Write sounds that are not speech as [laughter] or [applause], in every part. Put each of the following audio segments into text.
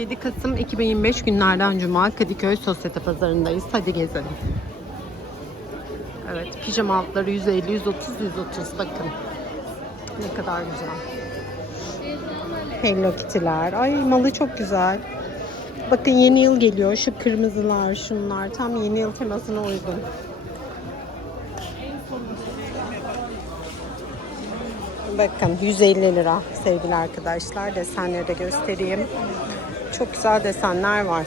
7 Kasım 2025 günlerden Cuma Kadıköy Sosyete Pazarı'ndayız. Hadi gezelim. Evet, pijama altları 150, 130, 130. Bakın. Ne kadar güzel. Hello Kitty'ler. Ay malı çok güzel. Bakın yeni yıl geliyor. Şu kırmızılar, şunlar. Tam yeni yıl temasına uygun. Bakın 150 lira sevgili arkadaşlar. Desenleri de göstereyim. Çok güzel desenler var.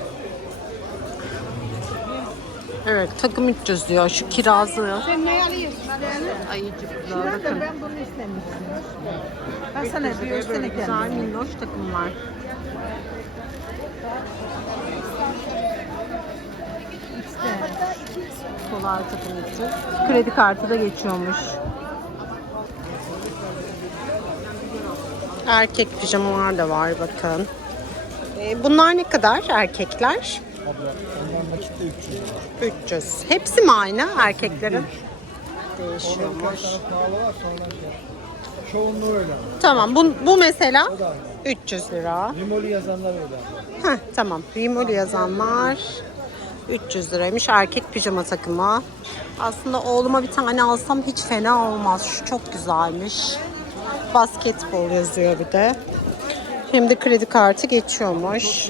Evet takım 300 diyor. Şu kirazlı. Sen ne alıyorsun? Ayıcıklı. Bakın. Ben bunu istemiştim. Ben sana bir üstüne güzel minnoş takımlar. Dolar takım için. Kredi kartı da geçiyormuş. Erkek pijamalar da var bakın. Ee, Bunlar ne kadar erkekler? Abla onlar nakitte 300 lira. 300. Hepsi mi aynı erkeklerin? Şey. Çoğunluğu öyle. Tamam bu, bu mesela O da aynı. 300 lira. Limoli yazanlar öyle. Heh, tamam. Rimoli yazanlar 300 liraymış. Erkek pijama takımı. Aslında oğluma bir tane alsam hiç fena olmaz. Şu çok güzelmiş. Basketbol yazıyor bir de. Hem de kredi kartı geçiyormuş.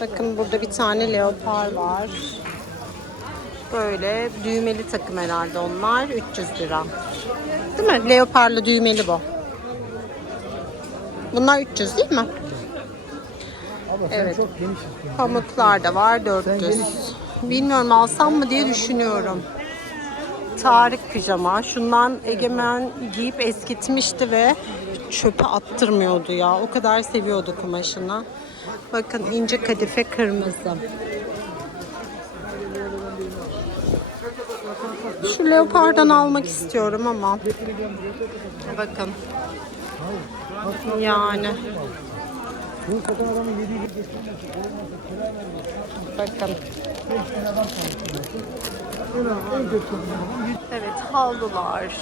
Bakın burada bir tane leopar var. Böyle düğmeli takım herhalde onlar. 300 lira. Değil mi? Leoparlı düğmeli bu. Bunlar 300 değil mi? Sen Evet. çok geniş istiyorsun. Pamuklar da var 400. Bilmiyorum alsam mı diye düşünüyorum. Tarık pijama. Şundan Egemen giyip eskitmişti ve çöpe attırmıyordu ya. O kadar seviyordu kumaşını. Bakın ince kadife kırmızı. Şu leopardan almak istiyorum ama. Bakın. Yani. Bakın. adam tanıştırması. En en kötü satan adam yedi- Evet, havlular.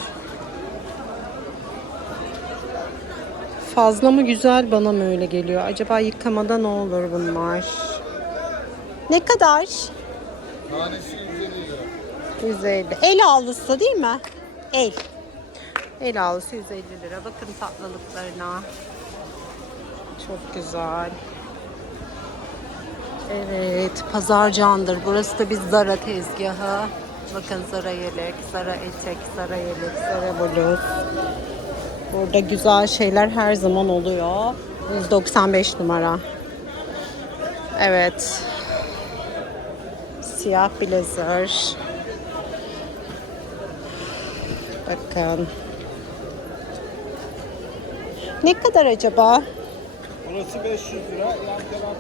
Fazla mı güzel bana mı öyle geliyor? Acaba yıkamada ne olur bunlar? Ne kadar? Tanesi 150 lira. 150. El havlusu değil mi? El. El havlusu 150 lira. Bakın tatlılıklarına. Çok güzel. Evet, pazar candır. Burası da bir Zara tezgahı. Bakın Zara yelek, Zara etek, Zara yelek, Zara bluz. Burada güzel şeyler her zaman oluyor. 195 numara. Evet. Siyah blazer. Bakın. Ne kadar acaba? Burası 500 lira. Yan taraf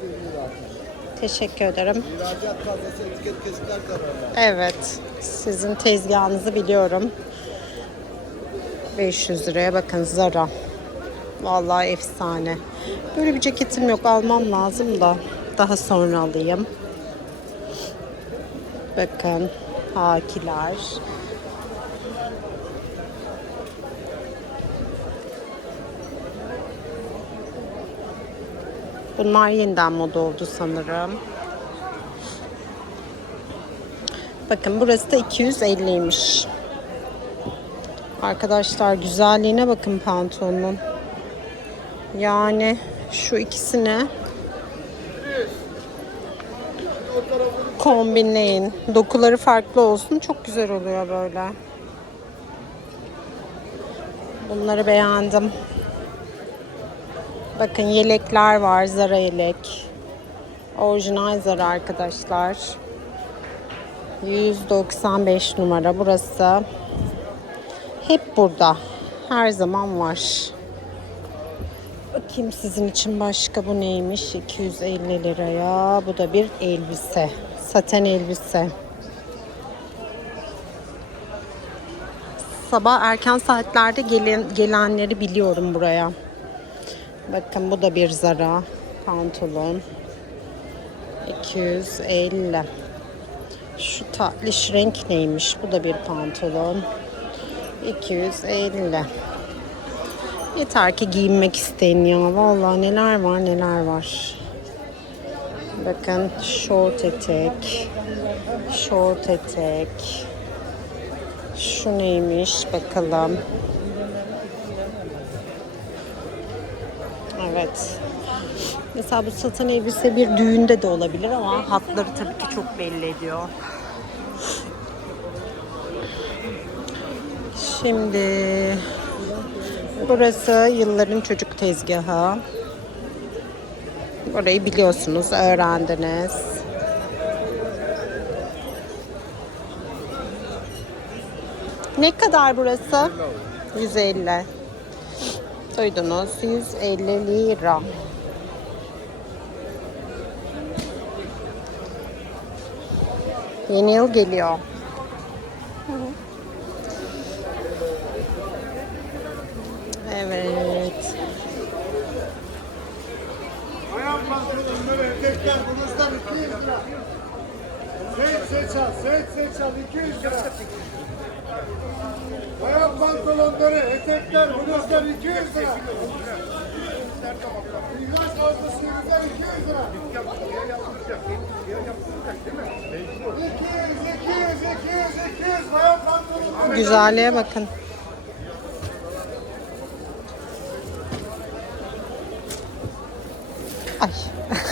300 lira. Teşekkür ederim. İhracat fazlası etiket kesikler zararlar. Evet. Sizin tezgahınızı biliyorum. 500 liraya bakın Zara. Vallahi efsane. Böyle bir ceketim yok. Almam lazım da. Daha sonra alayım. Bakın. Hakiler. Bunlar yeniden moda oldu sanırım. Bakın burası da 250'ymiş. Arkadaşlar güzelliğine bakın pantolonun. Yani şu ikisini kombinleyin. Dokuları farklı olsun. Çok güzel oluyor böyle. Bunları beğendim. Bakın yelekler var. Zara yelek. Orijinal Zara arkadaşlar. 195 numara burası. Hep burada. Her zaman var. Bakayım sizin için başka bu neymiş? 250 liraya. Bu da bir elbise. Saten elbise. Sabah erken saatlerde gelen, gelenleri biliyorum buraya. Bakın bu da bir Zara pantolon. 250. Şu tatlış renk neymiş? Bu da bir pantolon. 250. Yeter ki giyinmek isteyin ya. Vallahi neler var neler var. Bakın short etek. Short etek. Şu neymiş bakalım. Evet. Mesela bu satan elbise bir düğünde de olabilir ama hatları tabii ki çok belli ediyor. Şimdi burası yılların çocuk tezgahı. Orayı biliyorsunuz, öğrendiniz. Ne kadar burası? 150. Duydunuz, 150 lira. Yeni yıl geliyor. Evet. Bayan pantolonları, etekler, bluzlar 200 lira. Seç seç al, al 200 lira. Bayan pantolonları, etekler, bluzlar 200 lira. İhlas fazlasıyla 200 lira. 200, 200, 200, 200 bayan pantolonları. Güzelliğe bakın. Ay.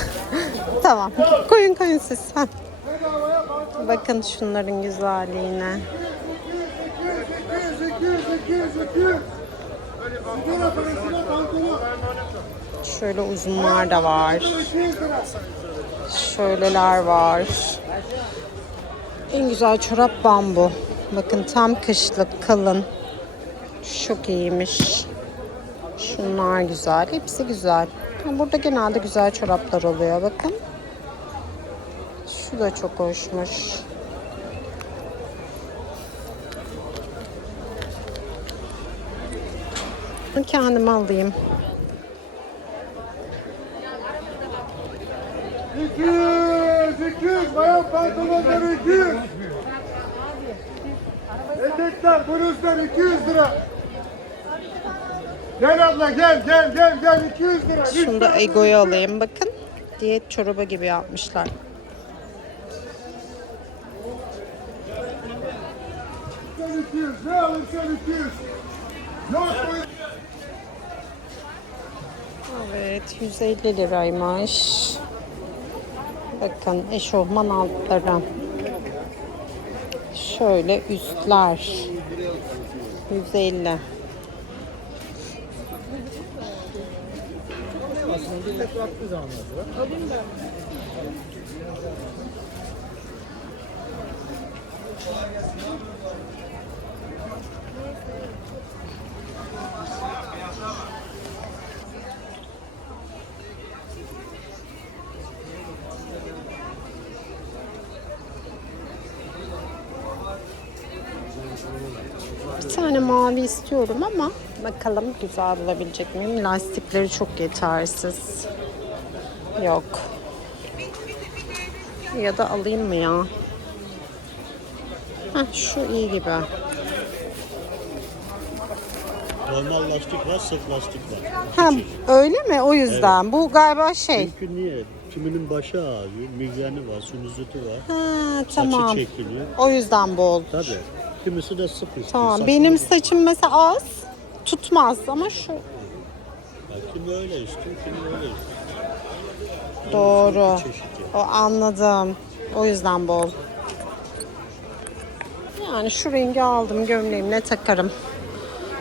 [laughs] tamam. Koyun koyun siz. Heh. Bakın şunların güzelliğine. 200, 200, 200, 200, 200. Sigara parasına pantolon. Şöyle uzunlar da var. 200 lira. Şöyleler var. En güzel çorap bambu. Bakın tam kışlık kalın. Çok iyiymiş. Şunlar güzel. Hepsi güzel. Burada genelde güzel çoraplar oluyor. Bakın. Şu da çok hoşmuş. Kendime alayım. 200, 200 bayan pantolonları 200. Etekler, bluzlar 200 lira. Gel abla gel gel gel gel 200 lira. Şunu da Ego'yu alayım. Bakın. Diyet çorabı gibi yapmışlar. 200 ne alırsan 200. Yok bu Evet 150 liraymış. Bakın eşofman altları. Şöyle üstler. 150. Bir tane mavi istiyorum ama bakalım güzel bulabilecek miyim? Lastikleri çok yetersiz. Yok. Ya da alayım mı ya? Heh, şu iyi gibi. Normal lastik var, sırt lastik var. Ha, öyle mi? O yüzden. Bu galiba şey. Çünkü niye? Kiminin başı ağrıyor, migreni var, sinüziti var. Ha, Saçı tamam. çekiliyor. O yüzden bol. Tabii. Kimisi de sık istiyor. Tamam. saçma Benim istiyor. saçım mesela az. Tutmaz ama şu Ya Kimi öyle istiyor, kimi öyle istiyor. doğru. Çeşit yani. O anladım. O yüzden bol. Yani şu rengi aldım gömleğimle takarım.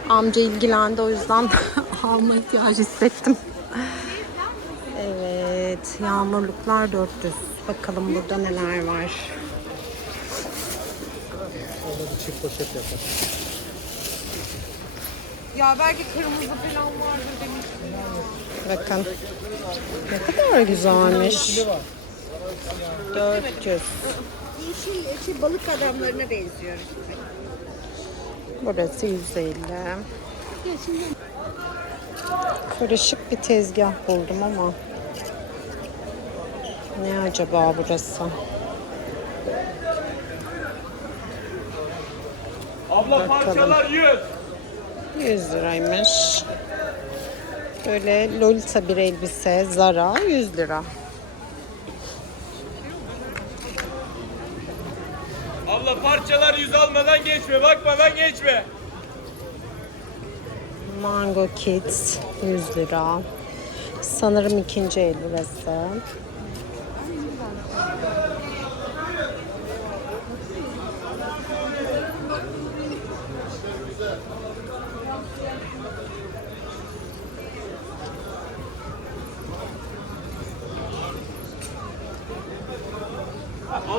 Amca ilgilendi o yüzden [laughs] alma ihtiyacı hissettim. Evet, yağmurluklar 400. Bakalım burada neler var. Orada bir çift poşet yapar. Ya belki kırmızı falan vardır demiş. Bakın. Ne kadar güzelmiş. 400. Yeşil eti balık adamlarına benziyor işte. Burası 150. Karışık bir tezgah buldum ama ne acaba burası? Abla parçalar 100. 100 liraymış. Böyle Lolita bir elbise Zara 100 lira. Abla parçalar yüz almadan geçme, bakmadan geçme. Mango Kids 100 lira. Sanırım ikinci el burası.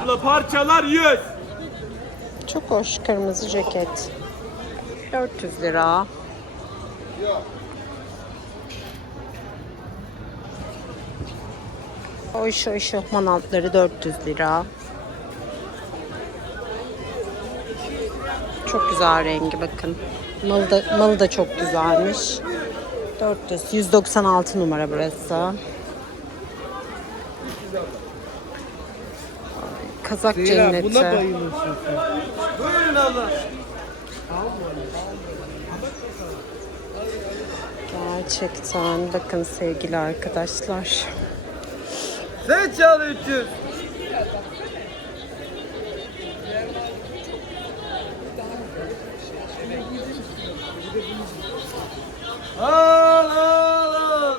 Abla parçalar yüz. Çok hoş kırmızı ceket. 400 lira. O şu eşofman altları 400 lira. Çok güzel rengi bakın. Malı da, malı da çok güzelmiş. 400. 196 numara burası. Kazak cenneti. Buyurun abla. Gerçekten bakın sevgili arkadaşlar. Sen çal 300. Al al al.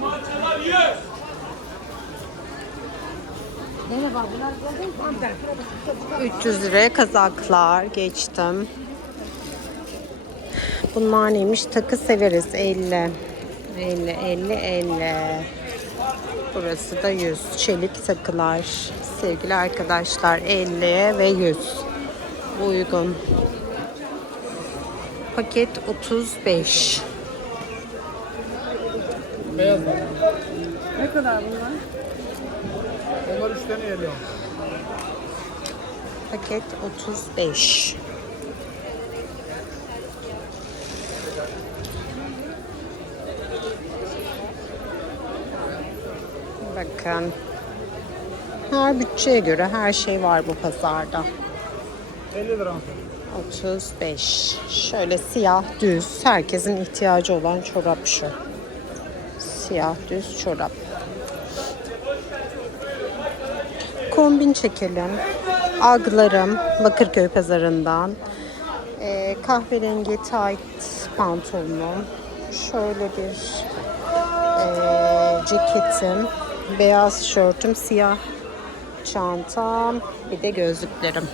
Parçalar yüz. 300 liraya kazaklar geçtim. Bunlar neymiş? Takı severiz 50. 50 50 50. Burası da 100. Çelik takılar. Sevgili arkadaşlar 50 ve 100. Uygun. Paket 35. Onlar üç tane geliyor. Paket 35. Bakın. Her bütçeye göre her şey var bu pazarda. 50 lira. 35. Şöyle siyah düz. Herkesin ihtiyacı olan çorap şu. Siyah düz çorap. Kombin çekelim. Aglarım Bakırköy pazarından. Ee, kahverengi tight pantolonum. Şöyle bir ee, ceketim. Beyaz şortum, siyah çantam, bir de gözlüklerim.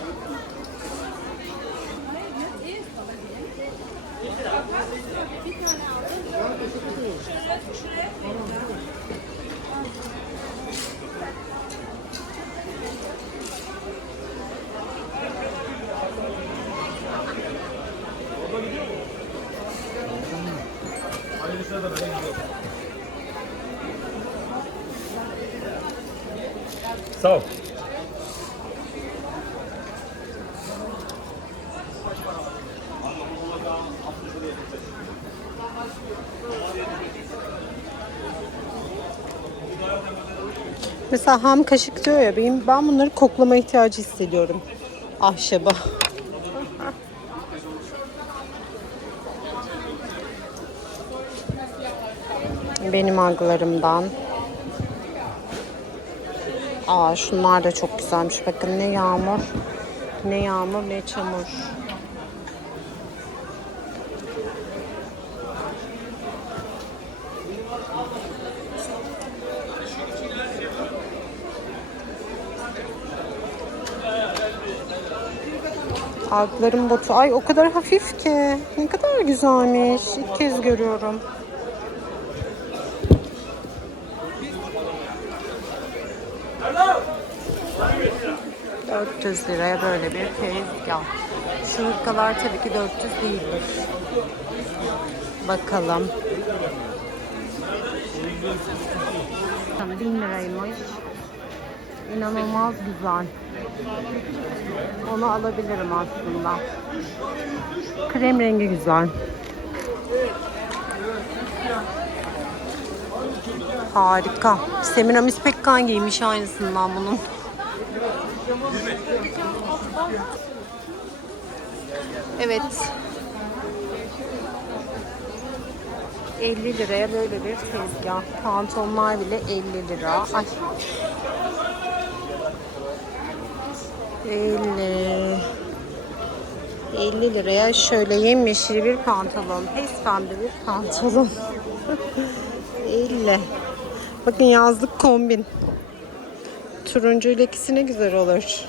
Mesela ham kaşık diyor ya benim ben bunları koklama ihtiyacı hissediyorum. Ahşaba. [laughs] Benim aglarımdan. Aa şunlar da çok güzelmiş. Bakın ne yağmur, ne yağmur ne çamur. Aglarım botu. Ay o kadar hafif ki. Ne kadar güzelmiş. İlk kez görüyorum. ...400 liraya böyle bir tezgah. Şu hırkalar tabii ki 400 değildir. Bakalım. 1000 liraymış. İnanılmaz güzel. Onu alabilirim aslında. Krem rengi güzel. Harika. Semiramis Pekkan giymiş aynısından bunun. Evet. 50 liraya böyle bir tezgah. Pantolonlar bile 50 lira. Ay. 50 50 liraya şöyle yemyeşil bir pantolon. Pes pembe bir pantolon. [laughs] 50. Bakın yazlık kombin. Turuncu ile ikisi güzel olur.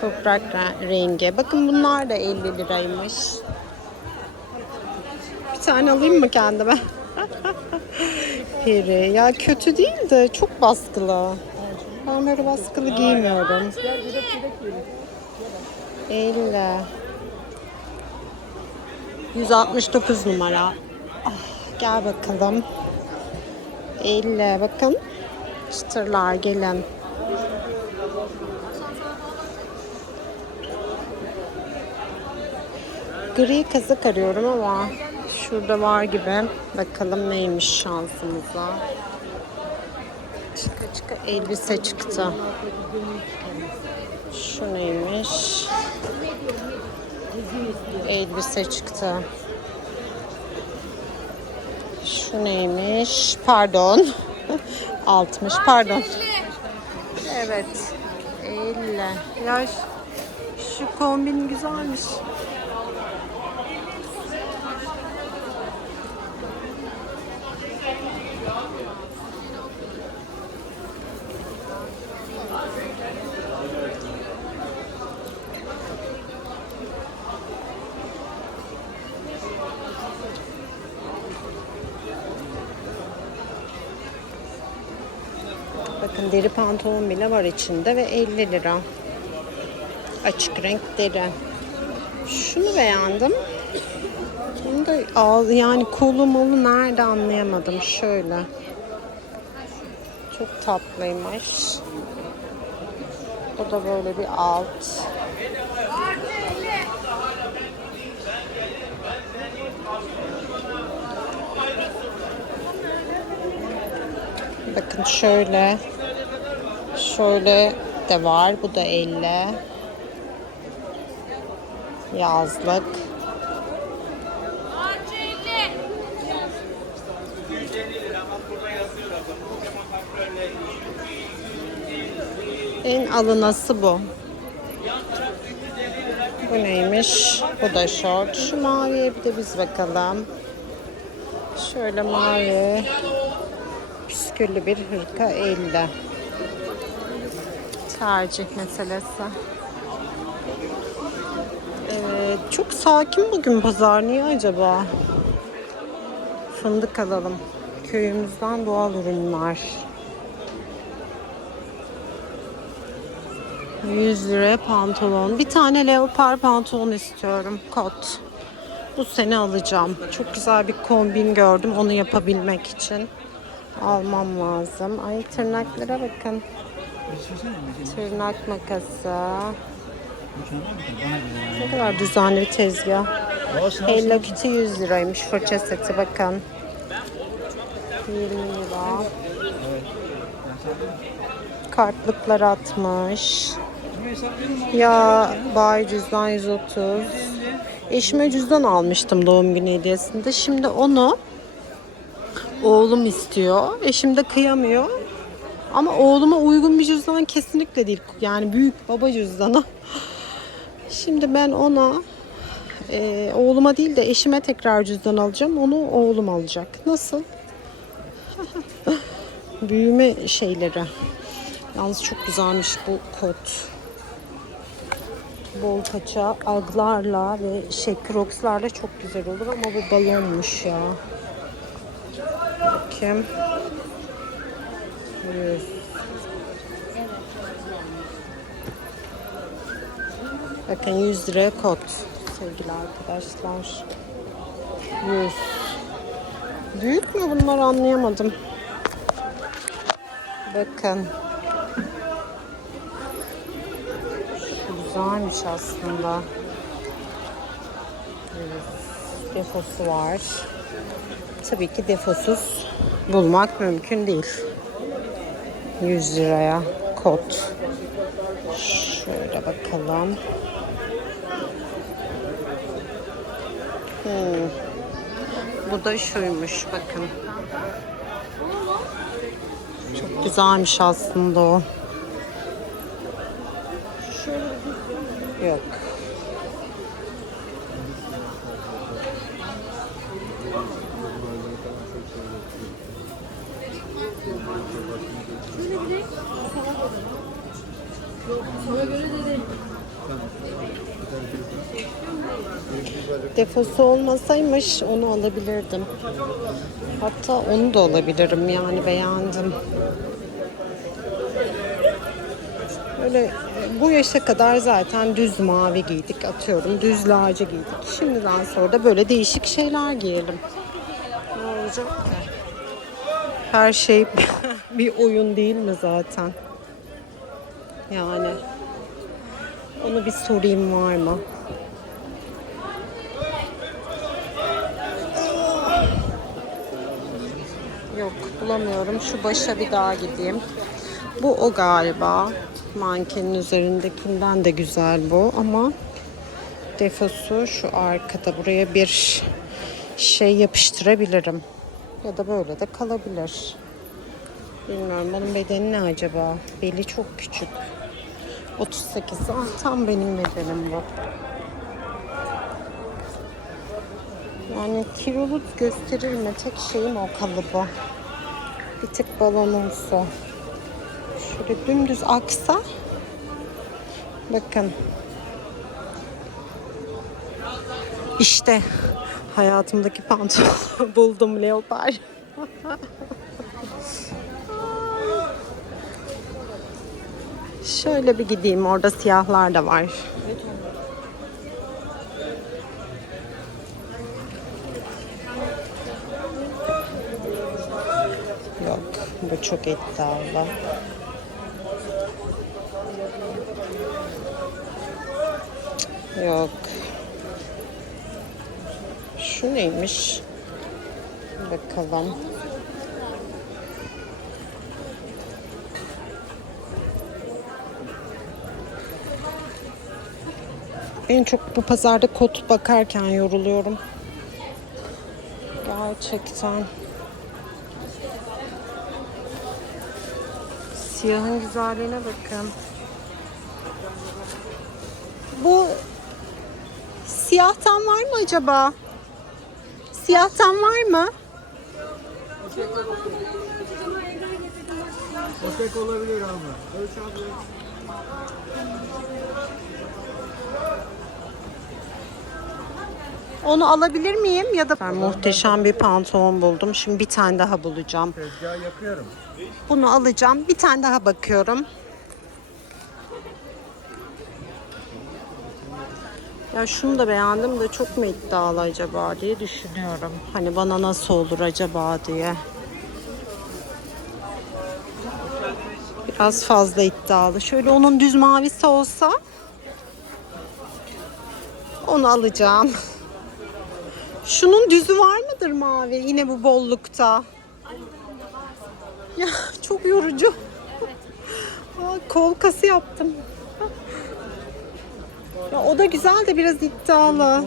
Toprak re- rengi. Bakın bunlar da 50 liraymış. Bir tane alayım mı kendime? [laughs] Peri. Ya kötü değil de çok baskılı. Ben böyle baskılı giymiyorum. 50. 169 numara. Ah, gel bakalım. 50 bakın. Çıtırlar gelin. Gri kazak arıyorum ama şurada var gibi. Bakalım neymiş şansımıza. Çıka çıka elbise çıktı. Şu neymiş? Elbise çıktı. Şu neymiş? Pardon. [laughs] 60 pardon. Evet. 50. Ya şu kombin güzelmiş. Deri pantolon bile var içinde ve 50 lira. Açık renk deri. Şunu beğendim. Bunu da al yani kolu molu nerede anlayamadım. Şöyle. Çok tatlıymış. Bu da böyle bir alt. Bakın şöyle. Şöyle de var. Bu da 50. Yazlık. En alınası bu. Bu neymiş? Bu da şort. Şu maviye bir de biz bakalım. Şöyle mavi. Püsküllü bir hırka 50. Tercih meselesi. Evet, çok sakin bugün pazar. Niye acaba? Fındık alalım. Köyümüzden doğal ürünler. 100 liraya pantolon. Bir tane leopar pantolon istiyorum. Kot. Bu sene alacağım. Çok güzel bir kombin gördüm onu yapabilmek için. Almam lazım. Ay tırnaklara bakın. Tırnak makası. Ne kadar düzenli bir tezgah. Hello Kitty 100 liraymış fırça seti bakın. 20 lira. Kartlıklar 60. Ya bay cüzdan 130. Eşime cüzdan almıştım doğum günü hediyesinde. Şimdi onu oğlum istiyor. Eşim de kıyamıyor. Ama oğluma uygun bir cüzdan kesinlikle değil. Yani büyük baba cüzdanı. Şimdi ben ona e, oğluma değil de eşime tekrar cüzdan alacağım. Onu oğlum alacak. Nasıl? [laughs] Büyüme şeyleri. Yalnız çok güzelmiş bu kot. Bol paça aglarla ve şey çok güzel olur ama bu balonmuş ya. Bakayım. 100. Bakın 100 liraya kot sevgili arkadaşlar. 100. Büyük mü bunlar anlayamadım. Bakın. Güzelmiş aslında. Evet, Deposu var. tabii ki defosuz bulmak mümkün değil. 100 liraya kot. Şöyle bakalım. Hmm. Bu da şuymuş bakın. Çok güzelmiş aslında o. Yok. Defosu olmasaymış onu alabilirdim. Hatta onu da alabilirim yani beğendim. Öyle bu yaşa kadar zaten düz mavi giydik atıyorum. Düz lacı giydik. Şimdiden sonra da böyle değişik şeyler giyelim. Ne olacak? Her şey [laughs] bir oyun değil mi zaten? Yani. Onu bir sorayım var mı? Yok bulamıyorum. Şu başa bir daha gideyim. Bu o galiba. Mankenin üzerindekinden de güzel bu ama defosu şu arkada. Buraya bir şey yapıştırabilirim. Ya da böyle de kalabilir. Bilmiyorum bunun bedeni ne acaba? Beli çok küçük. 38. Ah, tam benim bedenim bu. Yani kiloluk gösterir mi? Tek şeyim o kalıbı. Bir tık balonumsu. Şöyle dümdüz aksa. Bakın. İşte hayatımdaki pantolonu [laughs] buldum leopar. [laughs] Şöyle bir gideyim. Orada siyahlar da var. Yok. Bu çok iddialı. Yok. Şu neymiş? Bakalım. En çok bu pazarda kot bakarken yoruluyorum. Gerçekten. Siyahın güzelliğine bakın. Bu siyahtan var mı acaba? Siyahtan var mı? Köpek olabilir ama. Ölç Onu alabilir miyim ya da ben muhteşem bir pantolon buldum. Şimdi bir tane daha bulacağım. Bunu alacağım. Bir tane daha bakıyorum. Ya şunu da beğendim de çok mu iddialı acaba diye düşünüyorum. Hani bana nasıl olur acaba diye. Biraz fazla iddialı. Şöyle onun düz mavisi olsa onu alacağım. Şunun düzü var mıdır mavi? Yine bu bollukta. Ya çok yorucu. Kol kası yaptım. Ya o da güzel de biraz iddialı.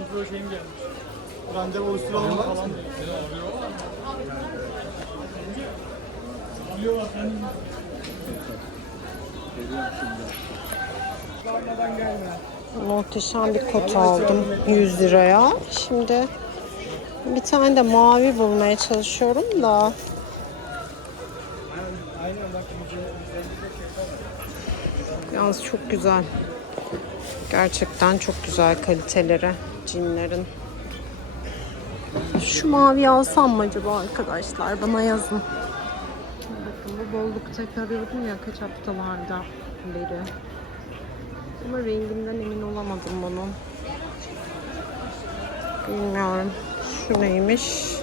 Muhteşem bir kot aldım 100 liraya. Şimdi bir tane de mavi bulmaya çalışıyorum da. Yalnız çok güzel. Gerçekten çok güzel kaliteleri cinlerin. Şu mavi alsam mı acaba arkadaşlar? Bana yazın. Bakın bu bollukta arıyordum ya kaç haftalarda beri. Ama renginden emin olamadım bunun. Bilmiyorum. Şu neymiş?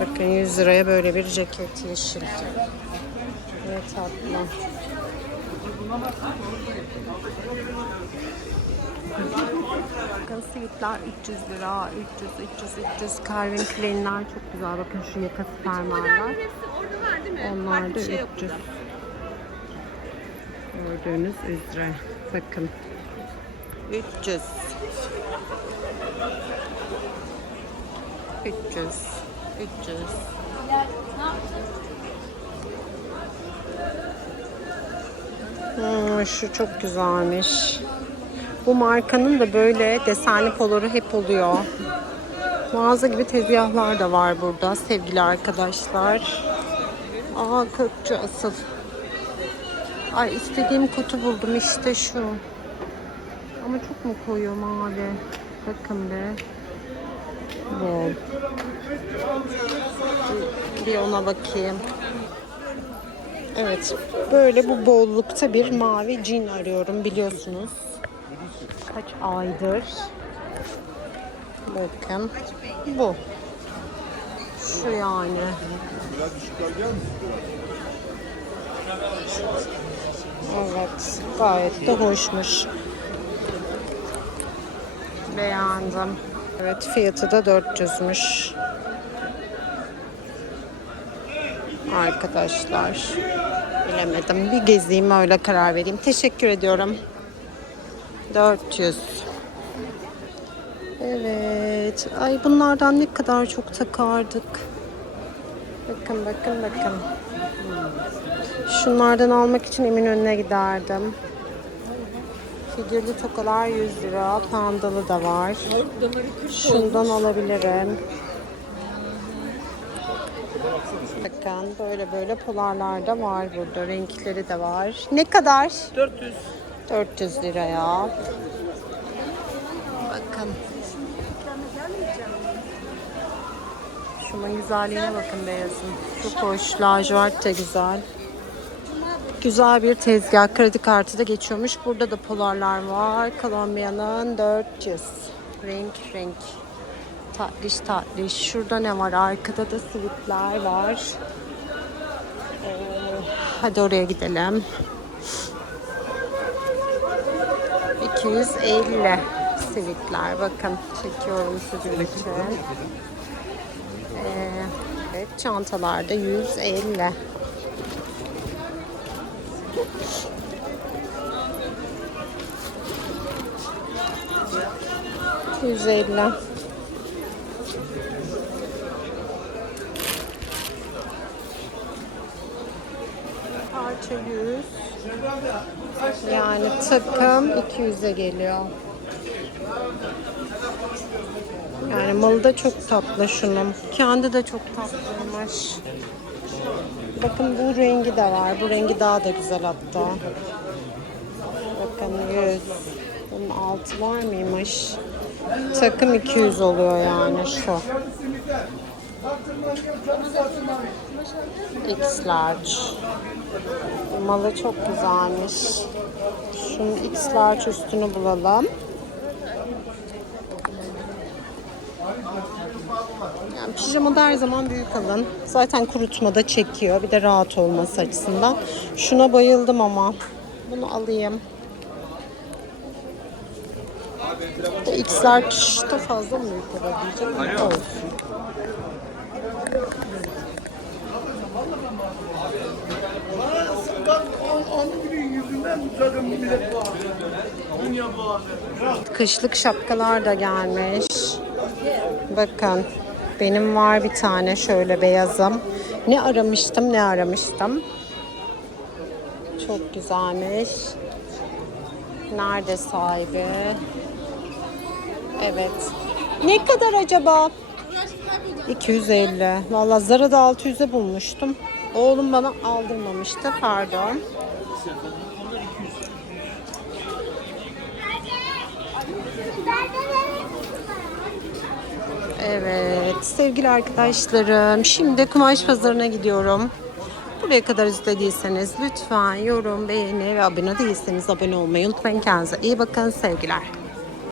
Bakın 100 liraya böyle bir ceket yeşil. Ne tatlı. Bakın sivitler 300 lira, 300, 300, 300. Calvin Klein'ler çok güzel. Bakın şu yakası fermuarlar. Onlar da 300. Gördüğünüz üzere. Bakın. 300. 300. 300. Hmm, şu çok güzelmiş. Bu markanın da böyle desenli poloru hep oluyor. Mağaza gibi tezgahlar da var burada sevgili arkadaşlar. Aa kökçü asıl. Ay istediğim kutu buldum işte şu. Ama çok mu koyu mavi? Bakın be. Bol. Bir ona bakayım. Evet. Böyle bu bollukta bir mavi cin arıyorum biliyorsunuz. Kaç aydır. Bakın. Bu. Şu yani. Evet. Gayet de hoşmuş. Beğendim. Evet fiyatı da 400'müş. Arkadaşlar. Bilemedim. Bir gezeyim öyle karar vereyim. Teşekkür ediyorum. 400. Evet. Ay bunlardan ne kadar çok takardık. Bakın bakın bakın. Şunlardan almak için Eminönü'ne giderdim. Figürlü tokalar 100 lira. Pandalı da var. Şundan alabilirim. Bakın böyle böyle polarlar da var burada. Renkleri de var. Ne kadar? 400. 400 liraya. Bakın. Şunun güzelliğine bakın beyazın. Çok hoş. Lacivert de güzel. Güzel bir tezgah. Kredi kartı da geçiyormuş. Burada da polarlar var. Kolombiya'nın 400. Renk renk. Tatlış tatlış. Şurada ne var? Arkada da sivitler var. Ee, hadi oraya gidelim. 250 sivitler. Bakın çekiyorum sizin için. Ee, evet çantalarda 150. Yüz elli. Parça 100. Yani takım 200'e geliyor. Yani malı da çok tatlı şunun. Kendi de çok tatlıymış. Bakın bu rengi de var. Bu rengi daha da güzel hatta. Bakın 100. Bunun altı var mıymış? Takım 200 oluyor yani şu. X large. Malı çok güzelmiş. Şunun X large üstünü bulalım. Yani pijamada her zaman büyük alın. Zaten kurutmada çekiyor. Bir de rahat olması açısından. Şuna bayıldım ama. Bunu alayım. Bu X large'da fazla mı büyük olabilecek? Olsun. Zaten millet Kışlık şapkalar da gelmiş. Bakın benim var bir tane şöyle beyazım. Ne aramıştım ne aramıştım. Çok güzelmiş. Nerede sahibi? Evet. Ne kadar acaba? 250. Valla Zara'da 600'e bulmuştum. Oğlum bana aldırmamıştı. Pardon. Evet sevgili arkadaşlarım şimdi kumaş pazarına gidiyorum. Buraya kadar izlediyseniz lütfen yorum, beğeni ve abone değilseniz abone olmayı unutmayın. Kendinize iyi bakın sevgiler.